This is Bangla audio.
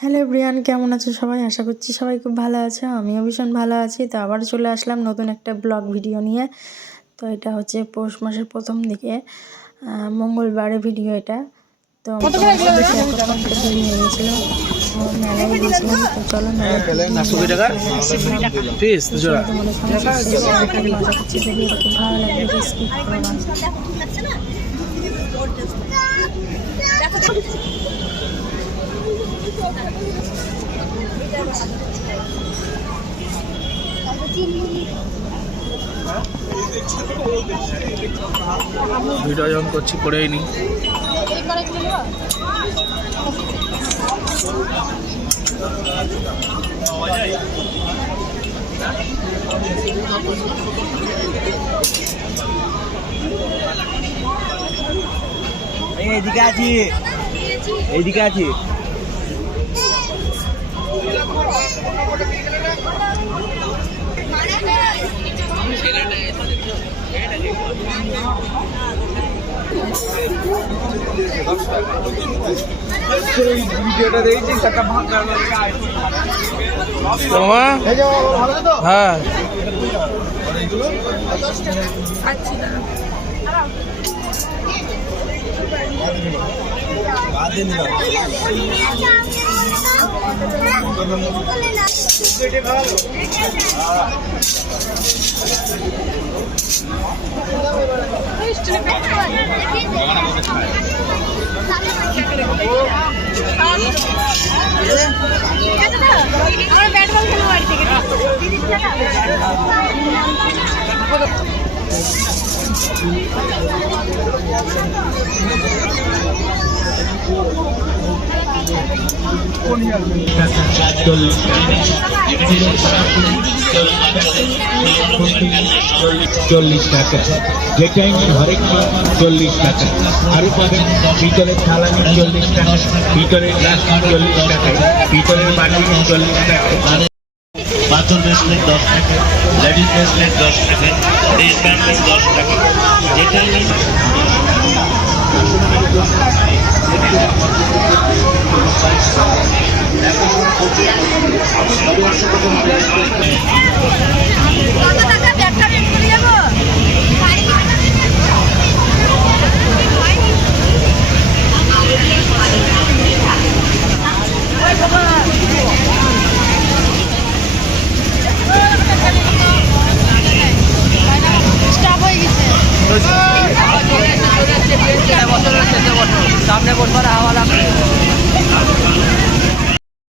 হ্যালো এভরিওয়ান, কেমন আছো সবাই? আশা করছি সবাই খুব ভালো আছে। আমিও ভীষণ ভালো আছি। তো আবার চলে আসলাম নতুন একটা ব্লগ ভিডিও নিয়ে। তো এটা হচ্ছে পৌষ মাসের প্রথম দিকে মঙ্গলবারের ভিডিও এটা। তো মেলায় গিয়েছিলাম, তো চলো মেলায় তোমাদের সঙ্গে মজা করছি। ভিডিওটা খুব ভালো লাগবে, স্কিপ করো না। ভিডিও যখন করছি করেই নি। এইদিকে আছি, এইদিকে আছি। ভিডিওটা দেখছি একটা ভাঙা হ্যাঁ চল্লিশ টাকা, যেটাই হরেক মাল 40 টাকা। আরো পাবেন পিতলের থালানি 40 টাকা, পিতলের গ্লাস 40 টাকা, পিতলের বাটি 40 টাকা। পাথর ব্রেসলেট 10 টাকা, লেডিস ব্রেসলেট 10 টাকা, রিস্টব্যান্ড 10 টাকা, যেটা নিন